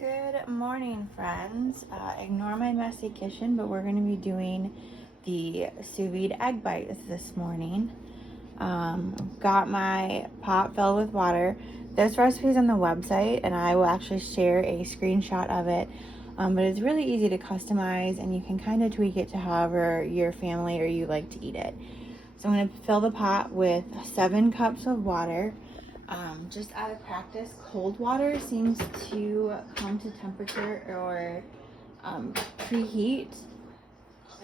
Good morning, friends. Ignore my messy kitchen, but we're going to be doing the sous vide egg bites this morning. Got my pot filled with water. This recipe is on the website, and I will actually share a screenshot of it. But it's really easy to customize, and you can kind of tweak it to however your family or you like to eat it. So I'm going to fill the pot with 7 cups of water. Just out of practice, cold water seems to come to temperature or preheat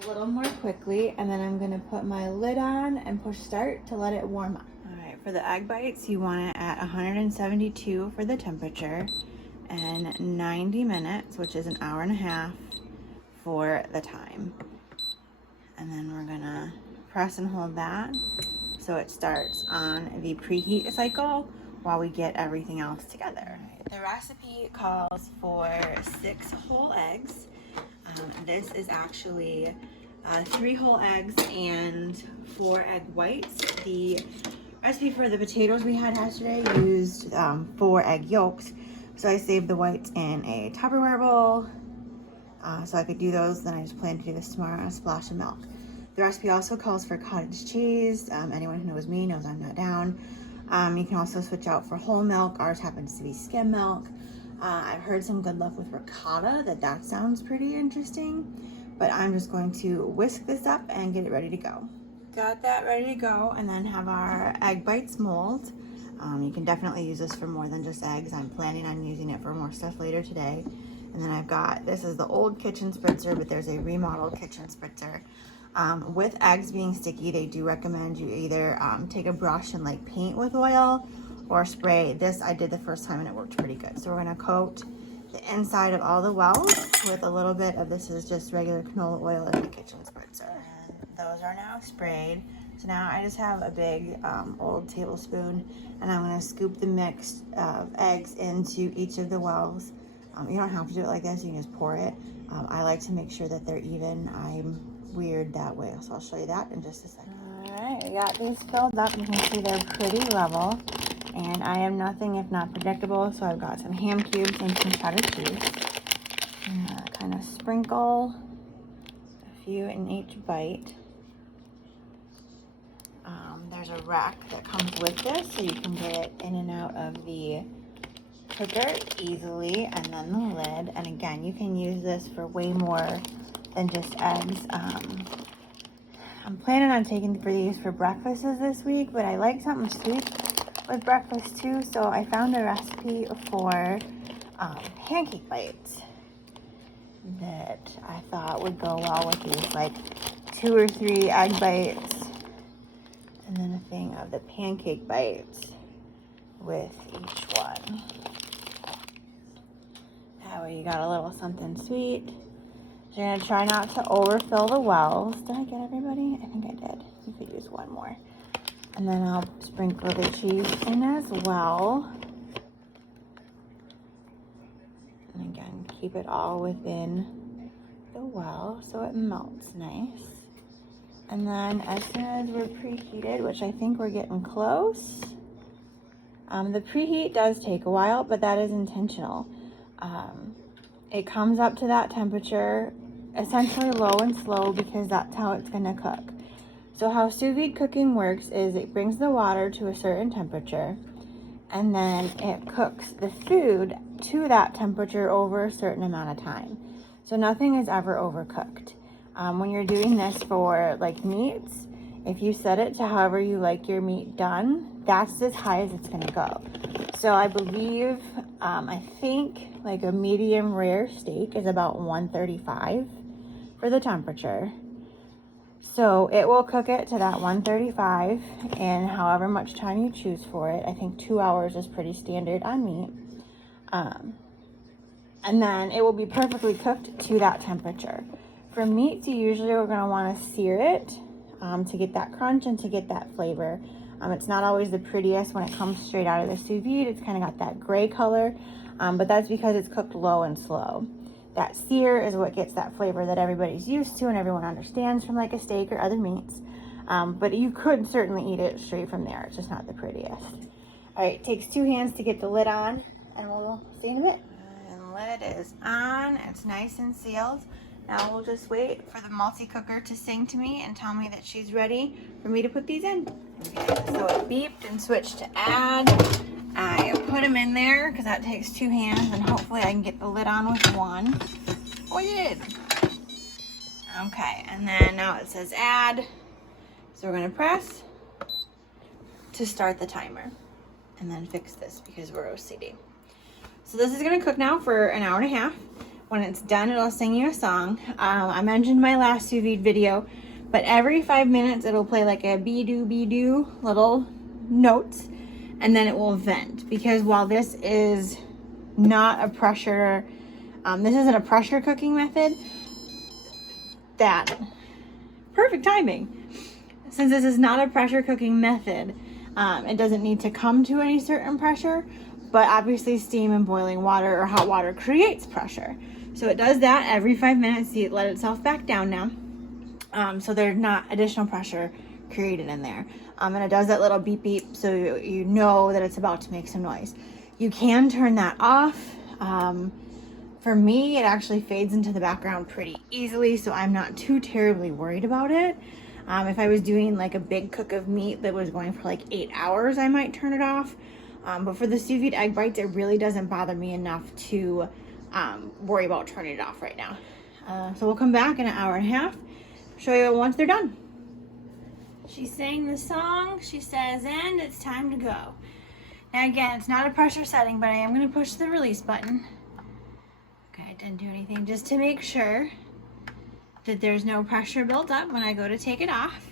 a little more quickly. And then I'm going to put my lid on and push start to let it warm up. All right, for the egg bites, you want it at 172 for the temperature and 90 minutes, which is an hour and a half for the time. And then we're going to press and hold that so it starts on the preheat cycle while we get everything else together. The recipe calls for 6 whole eggs. This is actually 3 whole eggs and 4 egg whites. The recipe for the potatoes we had yesterday used 4 egg yolks, so I saved the whites in a Tupperware bowl so I could do those. Then I just plan to do this tomorrow on a splash of milk. The recipe also calls for cottage cheese. Anyone who knows me knows I'm not down. You can also switch out for whole milk. Ours happens to be skim milk. I've heard some good luck with ricotta, that sounds pretty interesting. But I'm just going to whisk this up and get it ready to go. Got that ready to go, and then have our egg bites mold. You can definitely use this for more than just eggs. I'm planning on using it for more stuff later today. And then I've got, this is the old kitchen spritzer, but there's a remodeled kitchen spritzer. With eggs being sticky, they do recommend you either take a brush and like paint with oil or spray. This I did the first time and it worked pretty good. So we're gonna coat the inside of all the wells with a little bit of, this is just regular canola oil in the kitchen spritzer. And those are now sprayed. So now I just have a big old tablespoon, and I'm gonna scoop the mix of eggs into each of the wells. You don't have to do it like this, you can just pour it. I like to make sure that they're even. I'm weird that way, so I'll show you that in just a second. All right, I got these filled up. You can see they're pretty level, and I am nothing if not predictable, so I've got some ham cubes and some cheddar cheese. Kind of sprinkle a few in each bite. There's a rack that comes with this, so you can get it in and out of the cooker easily, and then the lid. And again, you can use this for way more than just eggs. I'm planning on taking these for breakfasts this week, but I like something sweet with breakfast too, so I found a recipe for pancake bites that I thought would go well with these, like 2 or 3 egg bites and then a thing of the pancake bites with each one. That way you got a little something sweet. So you're gonna try not to overfill the wells. Did I get everybody? I think I did. You could use one more. And then I'll sprinkle the cheese in as well. And again, keep it all within the well so it melts nice. And then as soon as we're preheated, which I think we're getting close, the preheat does take a while, but that is intentional. It comes up to that temperature, essentially low and slow, because that's how it's gonna cook. So how sous vide cooking works is it brings the water to a certain temperature, and then it cooks the food to that temperature over a certain amount of time. So nothing is ever overcooked. When you're doing this for like meats, if you set it to however you like your meat done, that's as high as it's gonna go. So I believe, I think like a medium rare steak is about 135 for the temperature. So it will cook it to that 135 in however much time you choose for it. I think 2 hours is pretty standard on meat. And then it will be perfectly cooked to that temperature. For meats, you usually are gonna wanna sear it to get that crunch and to get that flavor. It's not always the prettiest when it comes straight out of the sous vide. It's kind of got that gray color, but that's because it's cooked low and slow. That sear is what gets that flavor that everybody's used to and everyone understands from like a steak or other meats. But you could certainly eat it straight from there. It's just not the prettiest. All right, it takes 2 hands to get the lid on, and we'll see in a bit. And lid is on. It's nice and sealed. Now we'll just wait for the multi-cooker to sing to me and tell me that she's ready for me to put these in. Okay, so it beeped and switched to add. I put them in there because that takes 2 hands, and hopefully I can get the lid on with 1. Oh, I did. Okay, and then now it says add. So we're gonna press to start the timer and then fix this because we're OCD. So this is gonna cook now for an hour and a half. When it's done, it'll sing you a song. I mentioned my last sous vide video, but every 5 minutes it'll play like a be-do little notes, and then it will vent. Because while this is not a pressure, this isn't a pressure cooking method, perfect timing. Since this is not a pressure cooking method, it doesn't need to come to any certain pressure, but obviously steam and boiling water or hot water creates pressure. So it does that every 5 minutes. See, it let itself back down now. So there's not additional pressure created in there. And it does that little beep beep, so you know that it's about to make some noise. You can turn that off. For me, it actually fades into the background pretty easily, so I'm not too terribly worried about it. If I was doing like a big cook of meat that was going for like 8 hours, I might turn it off. But for the sous vide egg bites, it really doesn't bother me enough to worry about turning it off right now. So we'll come back in an hour and a half, show you once they're done. She sang the song. She says, and it's time to go. Now again, it's not a pressure setting, but I am going to push the release button. Okay, I didn't do anything, just to make sure that there's no pressure built up when I go to take it off.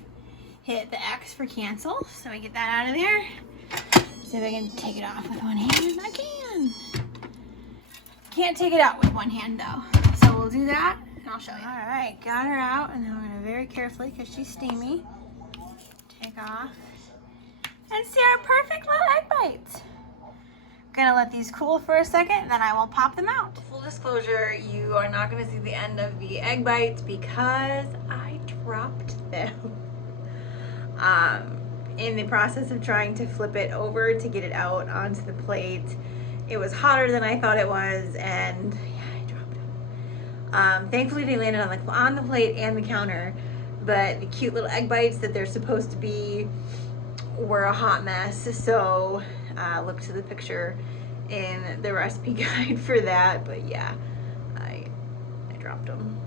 Hit the X for cancel, so I get that out of there. See if I can take it off with one hand. I can. Can't take it out with one hand though. So we'll do that and I'll show you. All right, got her out, and then we're gonna very carefully, because she's steamy, take off and see our perfect little egg bites. Gonna let these cool for a second, then I will pop them out. Full disclosure, you are not gonna see the end of the egg bites because I dropped them. In the process of trying to flip it over to get it out onto the plate, it was hotter than I thought it was, and yeah, I dropped them. Thankfully they landed on the plate and the counter, but the cute little egg bites that they're supposed to be were a hot mess. So look to the picture in the recipe guide for that. But yeah, I dropped them.